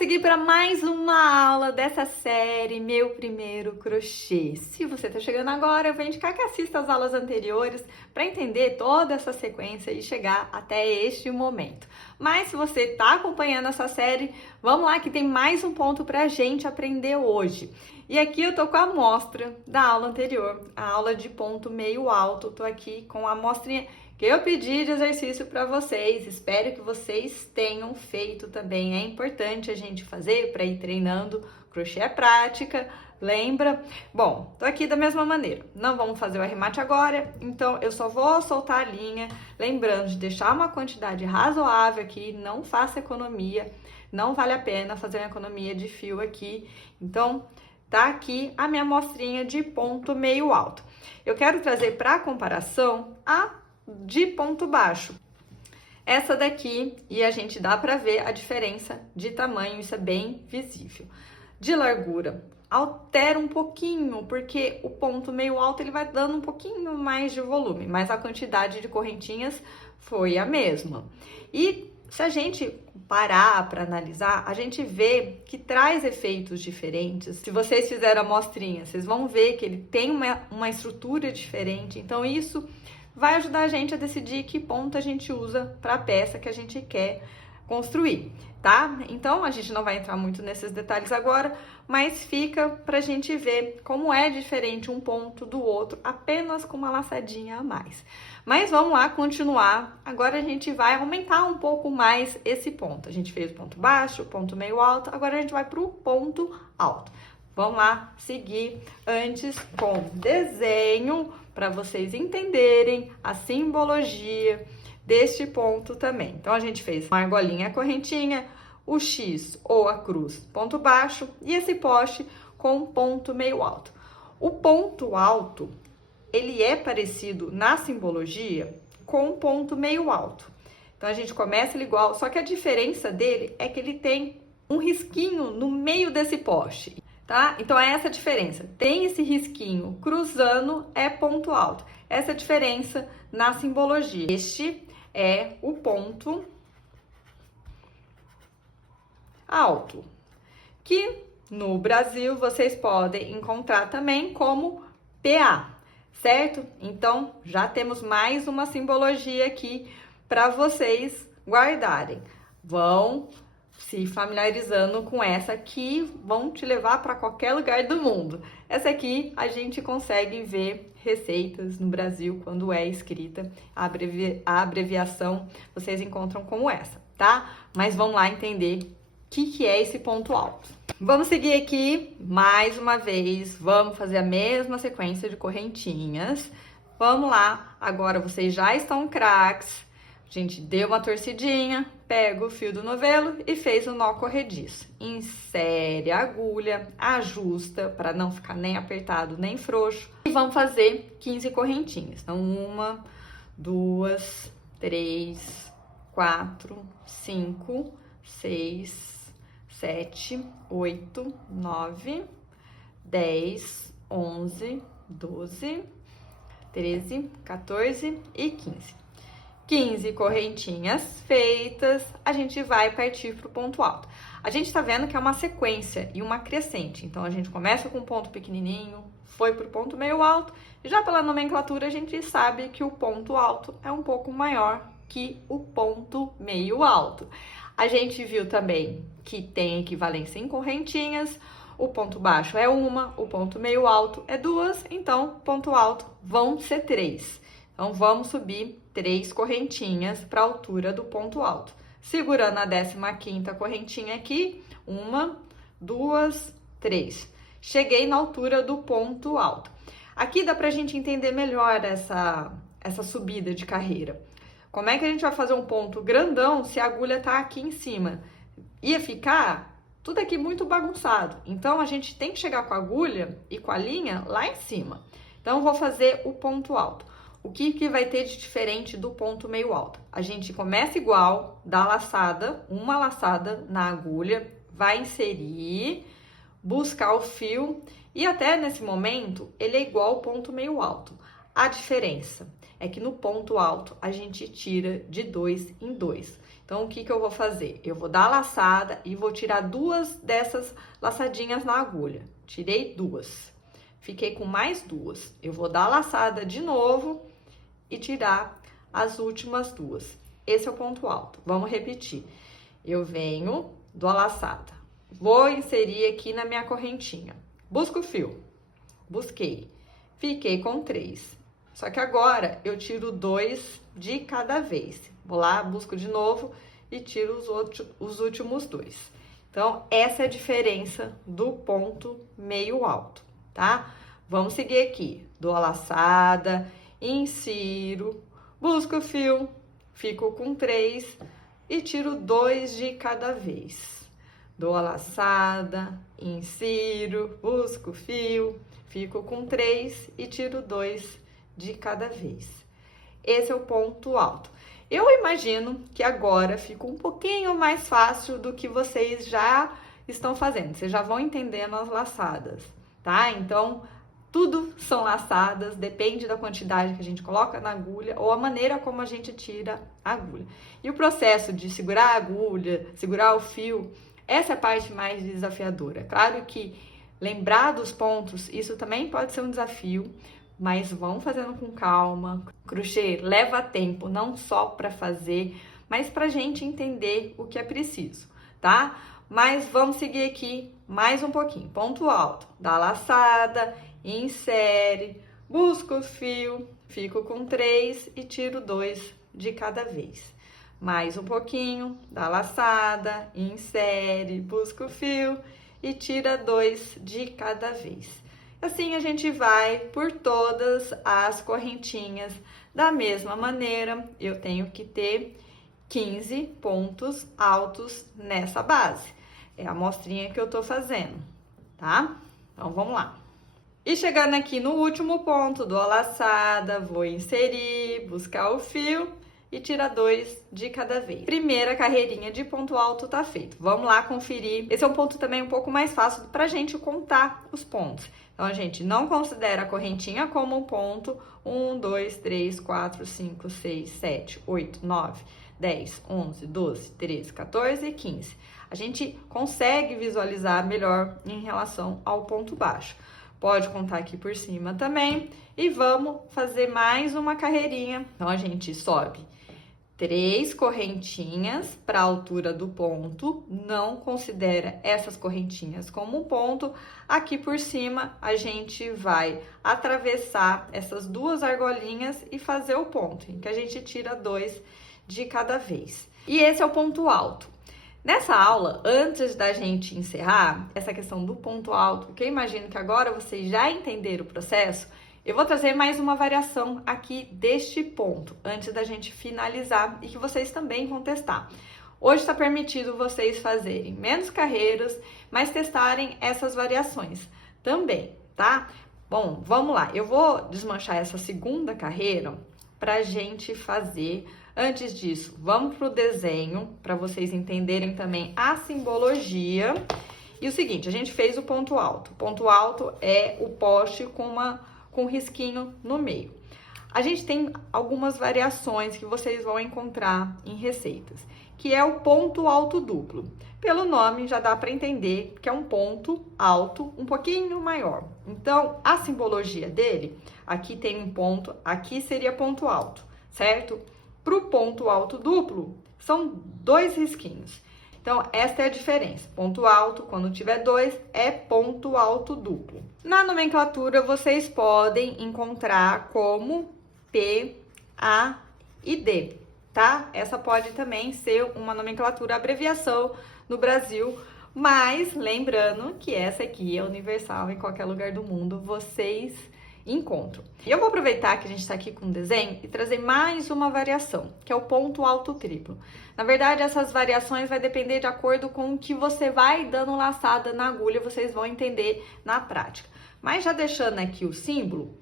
seguir para mais uma aula dessa série Meu Primeiro Crochê. Se você está chegando agora, eu vou indicar que assista às aulas anteriores para entender toda essa sequência e chegar até este momento. Mas se você está acompanhando essa série, vamos lá que tem mais um ponto para a gente aprender hoje. E aqui eu tô com a amostra da aula anterior, a aula de ponto meio alto. Tô aqui com a amostrinha que eu pedi de exercício para vocês. Espero que vocês tenham feito também. É importante a gente fazer para ir treinando. Crochê é prática, lembra? Bom, tô aqui da mesma maneira. Não vamos fazer o arremate agora, então eu só vou soltar a linha, lembrando de deixar uma quantidade razoável aqui, não faça economia, não vale a pena fazer uma economia de fio aqui. Então, tá aqui a minha amostrinha de ponto meio alto. Eu quero trazer para comparação a de ponto baixo. Essa daqui, e a gente dá para ver a diferença de tamanho, isso é bem visível. De largura, altera um pouquinho, porque o ponto meio alto ele vai dando um pouquinho mais de volume, mas a quantidade de correntinhas foi a mesma. E se a gente parar para analisar, a gente vê que traz efeitos diferentes. Se vocês fizeram a amostrinha, vocês vão ver que ele tem uma estrutura diferente, então isso vai ajudar a gente a decidir que ponto a gente usa para a peça que a gente quer construir, tá? Então, a gente não vai entrar muito nesses detalhes agora, mas fica pra gente ver como é diferente um ponto do outro, apenas com uma laçadinha a mais. Mas vamos lá continuar. Agora a gente vai aumentar um pouco mais esse ponto. A gente fez o ponto baixo, o ponto meio alto, agora a gente vai pro ponto alto. Vamos lá seguir antes com desenho, para vocês entenderem a simbologia deste ponto também. Então, a gente fez uma argolinha, a correntinha, o X ou a cruz, ponto baixo, e esse poste com ponto meio alto. O ponto alto, ele é parecido na simbologia com o ponto meio alto. Então, a gente começa ele igual, só que a diferença dele é que ele tem um risquinho no meio desse poste. Tá? Então, é essa a diferença. Tem esse risquinho cruzando, é ponto alto. Essa é a diferença na simbologia. Este é o ponto alto, que no Brasil vocês podem encontrar também como PA, certo? Então, já temos mais uma simbologia aqui para vocês guardarem. Vão se familiarizando com essa que vão te levar para qualquer lugar do mundo. Essa aqui a gente consegue ver receitas no Brasil quando é escrita a abreviação, vocês encontram como essa, tá? Mas vamos lá entender o que é esse ponto alto. Vamos seguir aqui mais uma vez, vamos fazer a mesma sequência de correntinhas. Vamos lá, agora vocês já estão craques. A gente deu uma torcidinha, pega o fio do novelo e fez o nó corrediço. Insere a agulha, ajusta para não ficar nem apertado nem frouxo. E vamos fazer 15 correntinhas. Então, 1, 2, 3, 4, 5, 6, 7, 8, 9, 10, 11, 12, 13, 14 e 15. 15 correntinhas feitas, a gente vai partir para o ponto alto. A gente tá vendo que é uma sequência e uma crescente. Então, a gente começa com um ponto pequenininho, foi para o ponto meio alto. E já pela nomenclatura, a gente sabe que o ponto alto é um pouco maior que o ponto meio alto. A gente viu também que tem equivalência em correntinhas. O ponto baixo é uma, o ponto meio alto é duas. Então, ponto alto vão ser 3. Então, vamos subir 3 correntinhas para a altura do ponto alto. Segurando a 15ª correntinha aqui, 1, 2, 3. Cheguei na altura do ponto alto. Aqui dá para a gente entender melhor essa subida de carreira. Como é que a gente vai fazer um ponto grandão se a agulha está aqui em cima? Ia ficar tudo aqui muito bagunçado. Então, a gente tem que chegar com a agulha e com a linha lá em cima. Então, eu vou fazer o ponto alto. O que vai ter de diferente do ponto meio alto? A gente começa igual, dá laçada, uma laçada na agulha, vai inserir, buscar o fio e até nesse momento ele é igual ao ponto meio alto. A diferença é que no ponto alto a gente tira de 2 em 2. Então, o que que eu vou fazer? Eu vou dar a laçada e vou tirar 2 dessas laçadinhas na agulha. Tirei 2. Fiquei com mais 2. Eu vou dar a laçada de novo e tirar as últimas 2. Esse é o ponto alto. Vamos repetir. Eu venho, dou a laçada. Vou inserir aqui na minha correntinha. Busco o fio. Busquei. Fiquei com 3. Só que agora eu tiro 2 de cada vez. Vou lá, busco de novo e tiro os últimos 2. Então, essa é a diferença do ponto meio alto, tá? Vamos seguir aqui. Dou a laçada, insiro, busco o fio, fico com 3 e tiro 2 de cada vez. Dou a laçada, insiro, busco o fio, fico com 3 e tiro 2 de cada vez. Esse é o ponto alto. Eu imagino que agora fica um pouquinho mais fácil do que vocês já estão fazendo. Vocês já vão entendendo as laçadas, tá? Então, tudo são laçadas, depende da quantidade que a gente coloca na agulha ou a maneira como a gente tira a agulha. E o processo de segurar a agulha, segurar o fio, essa é a parte mais desafiadora. Claro que lembrar dos pontos, isso também pode ser um desafio, mas vão fazendo com calma. Crochê leva tempo, não só para fazer, mas para a gente entender o que é preciso, tá? Mas vamos seguir aqui mais um pouquinho. Ponto alto, dá a laçada, insere, busco o fio, fico com 3 e tiro 2 de cada vez. Mais um pouquinho, dá a laçada, insere, busca o fio e tira 2 de cada vez. Assim a gente vai por todas as correntinhas. Da mesma maneira, eu tenho que ter 15 pontos altos nessa base. É a amostrinha que eu tô fazendo, tá? Então, vamos lá. E chegando aqui no último ponto, dou a laçada, vou inserir, buscar o fio e tira 2 de cada vez. Primeira carreirinha de ponto alto tá feito. Vamos lá conferir. Esse é um ponto também um pouco mais fácil pra gente contar os pontos. Então, a gente não considera a correntinha como um ponto. 1, 2, 3, 4, 5, 6, 7, 8, 9, 10, 11, 12, 13, 14 e 15. A gente consegue visualizar melhor em relação ao ponto baixo. Pode contar aqui por cima também. E vamos fazer mais uma carreirinha. Então, a gente sobe 3 correntinhas para a altura do ponto, não considera essas correntinhas como um ponto. Aqui por cima, a gente vai atravessar essas 2 argolinhas e fazer o ponto, em que a gente tira 2 de cada vez. E esse é o ponto alto. Nessa aula, antes da gente encerrar essa questão do ponto alto, que eu imagino que agora vocês já entenderam o processo, eu vou trazer mais uma variação aqui deste ponto, antes da gente finalizar e que vocês também vão testar. Hoje está permitido vocês fazerem menos carreiras, mas testarem essas variações também, tá? Bom, vamos lá. Eu vou desmanchar essa segunda carreira para a gente fazer. Antes disso, vamos para o desenho, para vocês entenderem também a simbologia. E o seguinte, a gente fez o ponto alto. O ponto alto é o poste com um risquinho no meio. A gente tem algumas variações que vocês vão encontrar em receitas, que é o ponto alto duplo. Pelo nome já dá para entender que é um ponto alto um pouquinho maior. Então, a simbologia dele, aqui tem um ponto, aqui seria ponto alto, certo? Para o ponto alto duplo, são 2 risquinhos. Então, esta é a diferença. Ponto alto, quando tiver 2, é ponto alto duplo. Na nomenclatura, vocês podem encontrar como P, A e D, tá? Essa pode também ser uma nomenclatura, abreviação no Brasil, mas lembrando que essa aqui é universal em qualquer lugar do mundo, vocês encontram. E eu vou aproveitar que a gente está aqui com o desenho e trazer mais uma variação, que é o ponto alto triplo. Na verdade, essas variações vai depender de acordo com o que você vai dando laçada na agulha, vocês vão entender na prática. Mas já deixando aqui o símbolo,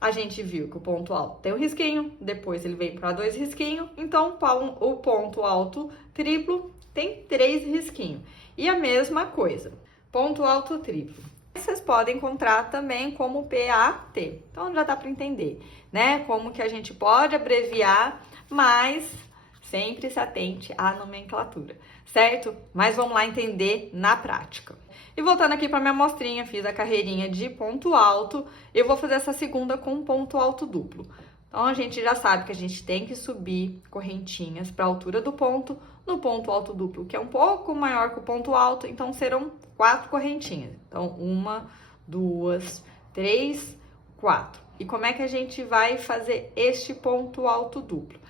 a gente viu que o ponto alto tem um risquinho, depois ele vem para 2 risquinhos, então o ponto alto triplo tem 3 risquinhos. E a mesma coisa, ponto alto triplo. Vocês podem encontrar também como PAT. Então, já dá para entender, né? Como que a gente pode abreviar, mas Sempre se atente à nomenclatura, certo? Mas vamos lá entender na prática. E voltando aqui para minha amostrinha, fiz a carreirinha de ponto alto, eu vou fazer essa segunda com ponto alto duplo. Então, a gente já sabe que a gente tem que subir correntinhas para a altura do ponto, no ponto alto duplo, que é um pouco maior que o ponto alto, então serão 4 correntinhas. Então, 1, 2, 3, 4. E como é que a gente vai fazer este ponto alto duplo?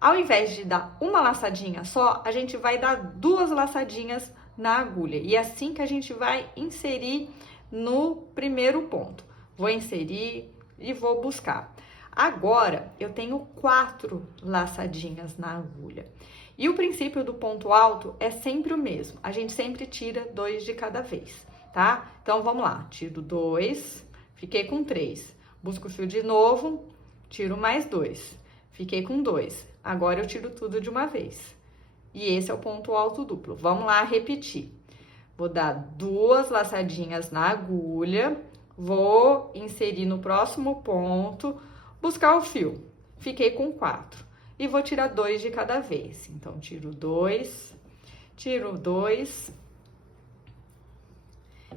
Ao invés de dar uma laçadinha só, a gente vai dar 2 laçadinhas na agulha. E é assim que a gente vai inserir no primeiro ponto. Vou inserir e vou buscar. Agora, eu tenho 4 laçadinhas na agulha. E o princípio do ponto alto é sempre o mesmo. A gente sempre tira 2 de cada vez, tá? Então, vamos lá. Tiro 2, fiquei com 3. Busco o fio de novo, tiro mais 2. Fiquei com 2. Agora, eu tiro tudo de uma vez. E esse é o ponto alto duplo. Vamos lá repetir. Vou dar 2 laçadinhas na agulha, vou inserir no próximo ponto, buscar o fio. Fiquei com 4. E vou tirar 2 de cada vez. Então, tiro 2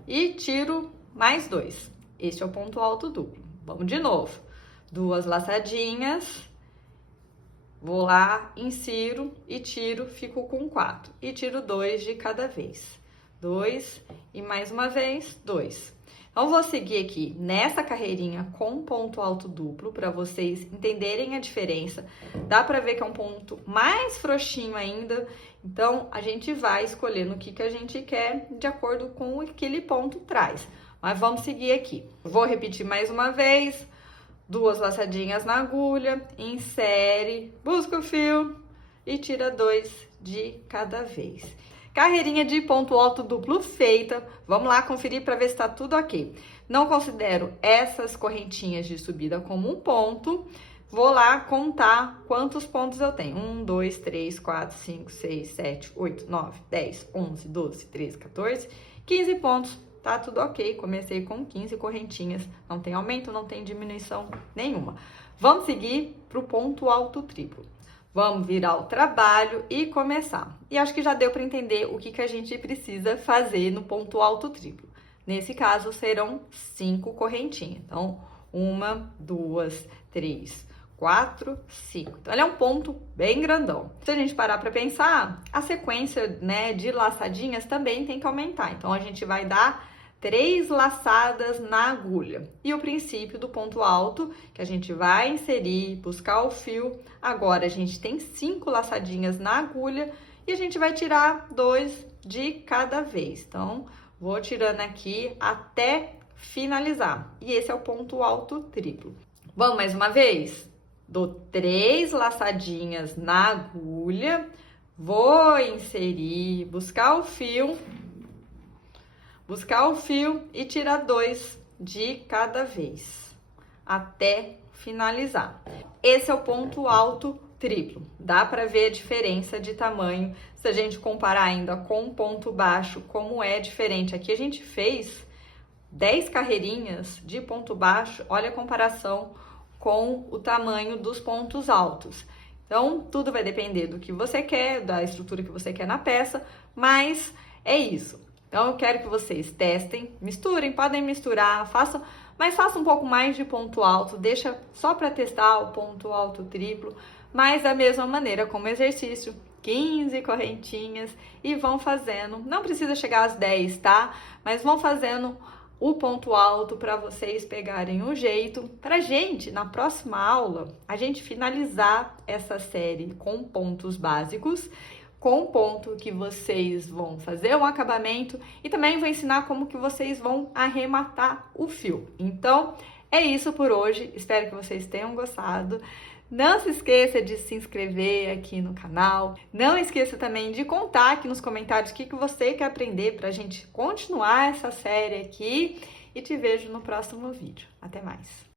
e tiro mais 2. Este é o ponto alto duplo. Vamos de novo. 2 laçadinhas, vou lá, insiro e tiro, fico com 4. E tiro 2 de cada vez. 2 e mais uma vez, 2. Então, vou seguir aqui nessa carreirinha com ponto alto duplo para vocês entenderem a diferença. Dá para ver que é um ponto mais frouxinho ainda. Então, a gente vai escolhendo o que a gente quer de acordo com o que aquele ponto traz. Mas vamos seguir aqui. Vou repetir mais uma vez. 2 laçadinhas na agulha, insere, busca o fio e tira 2 de cada vez. Carreirinha de ponto alto duplo feita. Vamos lá conferir para ver se está tudo ok. Não considero essas correntinhas de subida como um ponto. Vou lá contar quantos pontos eu tenho. 1, 2, 3, 4, 5, 6, 7, 8, 9, 10, 11, 12, 13, 14, 15 pontos. Tá tudo ok, comecei com 15 correntinhas, não tem aumento, não tem diminuição nenhuma. Vamos seguir para o ponto alto triplo. Vamos virar o trabalho e começar. E acho que já deu para entender o que a gente precisa fazer no ponto alto triplo. Nesse caso, serão 5 correntinhas. Então, 1, 2, 3, 4, 5. Então, ele é um ponto bem grandão. Se a gente parar para pensar, a sequência, né, de laçadinhas também tem que aumentar. Então, a gente vai dar 3 laçadas na agulha. E o princípio do ponto alto, que a gente vai inserir, buscar o fio. Agora, a gente tem 5 laçadinhas na agulha e a gente vai tirar 2 de cada vez. Então, vou tirando aqui até finalizar. E esse é o ponto alto triplo. Vamos mais uma vez? Dou 3 laçadinhas na agulha, vou inserir, buscar o fio e tirar 2 de cada vez, até finalizar. Esse é o ponto alto triplo. Dá para ver a diferença de tamanho, se a gente comparar ainda com o ponto baixo, como é diferente. Aqui a gente fez 10 carreirinhas de ponto baixo, olha a comparação com o tamanho dos pontos altos. Então, tudo vai depender do que você quer, da estrutura que você quer na peça, mas é isso. Então, eu quero que vocês testem, misturem, podem misturar, façam um pouco mais de ponto alto, deixa só para testar o ponto alto triplo, mas da mesma maneira como exercício, 15 correntinhas e vão fazendo, não precisa chegar às 10, tá? Mas vão fazendo o ponto alto para vocês pegarem o jeito. Pra gente, na próxima aula, a gente finalizar essa série com pontos básicos, com o ponto que vocês vão fazer um acabamento e também vou ensinar como que vocês vão arrematar o fio. Então, é isso por hoje. Espero que vocês tenham gostado. Não se esqueça de se inscrever aqui no canal. Não esqueça também de contar aqui nos comentários o que você quer aprender para a gente continuar essa série aqui. E te vejo no próximo vídeo. Até mais!